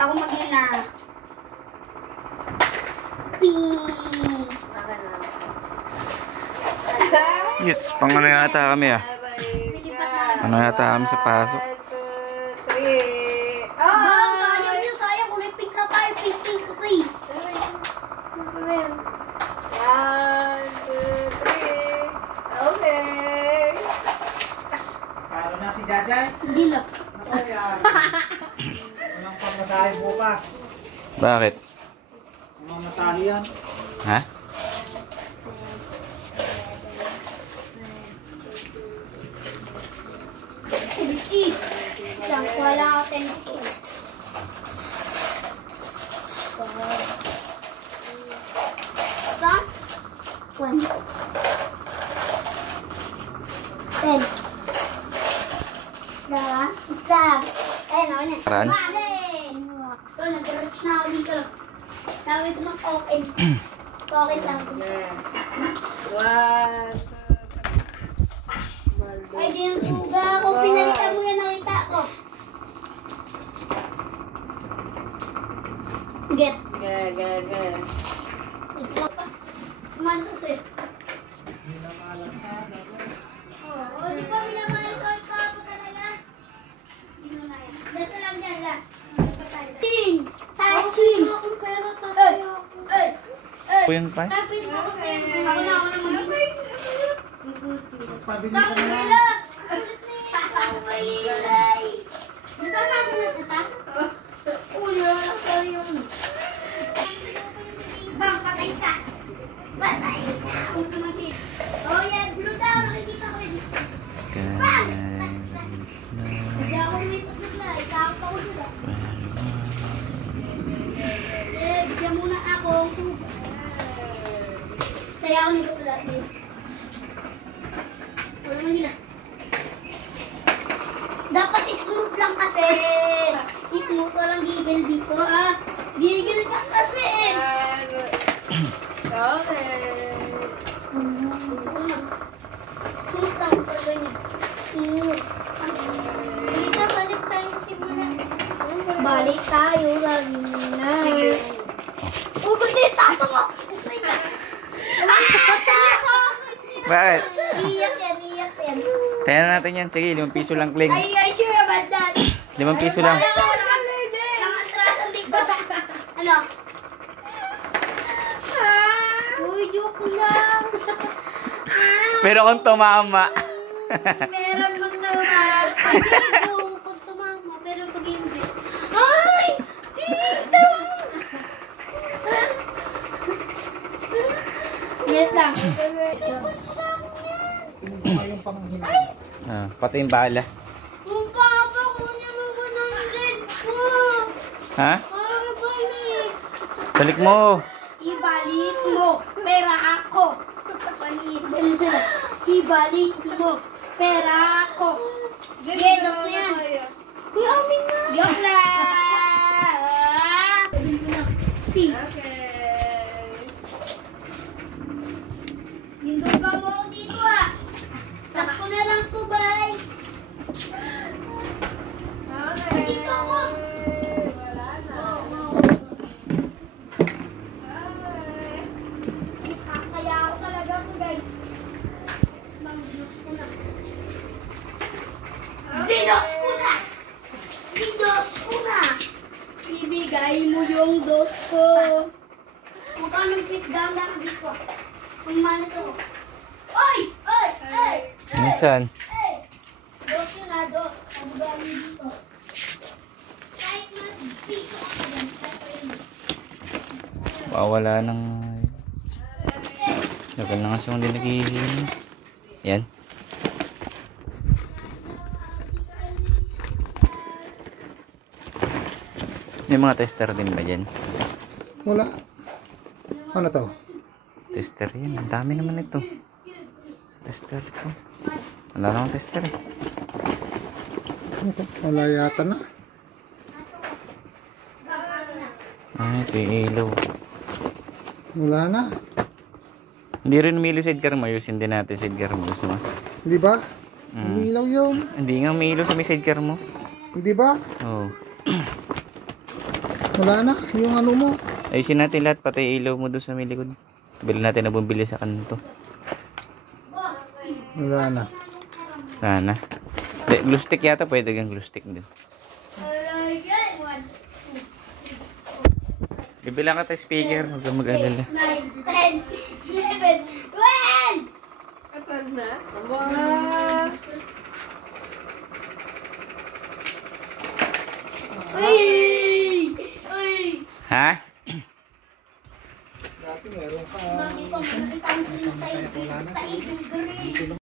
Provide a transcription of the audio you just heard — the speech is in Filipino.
Ako mag-ina. Ping! Yuts, pang ano yata kami ah. Ano yata kami sa pasok. 1, 2, 3. Oh! Sayang yun, sayang. Kulay pink na tayo. Pink, pink, okay. 1, 2, 3. Okay. Paano na si Jajay? Hindi lang. Walang pamasahe bukas. Bakit? Walang masahe yan. Ha? Is. Isang wala ako 10 ko. Saan? 1. 10. Dalawa. Isa. Ayun, ako na. Paraan? Bale! So, nag-reach na ako dito. Tawid ko ng token. Token lang. 1. Ay, di nang suga ako. Pinalitan mo yan, nakita ko. Get. Ge. Ito pa. Kumansot eh. Oo, di ba minamalitan ka po talaga? Hindi mo na yan. Dito lang yan, last. Ting! Ting! Ay! Po yan pa? Tapos mo ko sa'yo. Ako na mag-ibig. Pabili ko na yan. Tanggila! Tanggilay! Dito natin na sita? Uli na lang tayo yung... Bang, patay ka! Patay ka! Oh, yan. Blue daw. Nakikita ko yun. Bang! Hindi ako may pagkakla. Ikaw pa ko sila. Bigyan muna ako. Saya ako nito ulit. Wala naman nila. Dapat smooth lang kasi. Smooth, walang gigil dito ah. Gigil ka kasi. Okay. Smooth lang pala ganyan. Smooth. Balik tayo simula. Balik tayo lagi na. Huwag ko dito tato mo. Bakit? Iyak yan, iyak yan. Kaya natin yan. Sige, 5 piso lang, Kling. Ay, sure about that. 5 piso lang. Ano? Uy, joke lang. Pero kung tumama. Meron mag naman. Dito, pag tumama, pero pag hindi. Ay! Dito! Yes lang. Yung panghinay. Ah, pati yung bala. Kung papa, kunin mo 100 ko. Ha? Ay, balik. Balik mo. Ibalik mo. Pera ako. Panis. Ibalik mo. Pera ako. Gedos na yan. Kuya, amin na. Yok lang. Sabihin ko na. Pink. Okay. Yung duga mo ako dito ah. Tas ko na lang to, guys. Okay. Dito ako. Wala na. Kaya ako talaga to, guys. Dinos ko na. Dinos ko na! Dinos ko na! Ibigay mo yung dos ko. Magkano sit down lang dito? Kung manas ako. Oy! Oy! Oy! Minsan. Oy! Dos yun na, dos. Ang dami dito. Kahit na piso ako yan. Wala nang... Lagal na nga siyang dinagiging. Yan. May mga tester din ba dyan? Wala. Ano to? Tester yan. Ang dami naman ito. Tester ito. Wala namang tester eh. Wala yata na. Ay, ito yung ilaw. Wala na. Hindi rin umilo sa sidecar mo. Ayusin din natin sa sidecar mo. Gusto mo? Di ba? Umilaw yun. Hindi nga umilo sa may sidecar mo. Di ba? Oo. Wala na. Yung ano mo. Ayusin natin lahat, pati ilaw mo doon sa may likod. Bili natin na bumili sa kanto. Wala na. Sana. Glue stick yata, pwede kang glue stick din. Bibilang ka tayo speaker, huwag kang mag-alala. 9, 10, 11, 12! Kasal na? Aba! Uy! Uy! Ha? Dati meron pa. Bakit ko nakita mo sa iyo? Sa iyo,